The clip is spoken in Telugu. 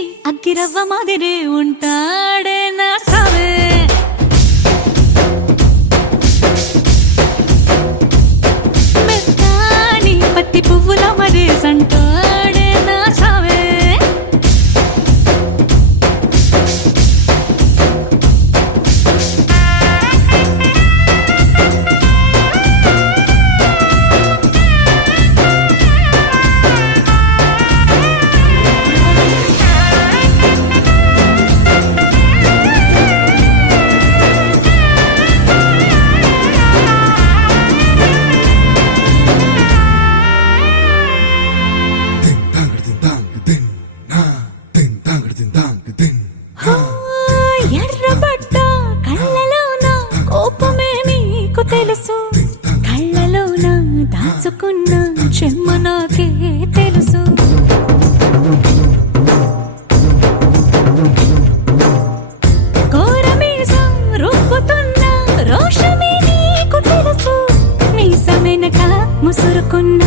చేతికి అగ్గిరవ్వ మాదిరే ఉంటాడే నా సావే. మెత్తాని పత్తి పువ్వుల మరేసంటాడే నా సావే. ఎర్రబడ్డ కళ్ళలోన కోపమే నీకు తెలుసు, కళ్ళలోన దాచుకున్న చెమ్మ నాకే తెలుసు. కోరమీసం రుబ్బుతున్న రోషమే నీకు తెలుసు, మీసమెనక ముసురుకున్న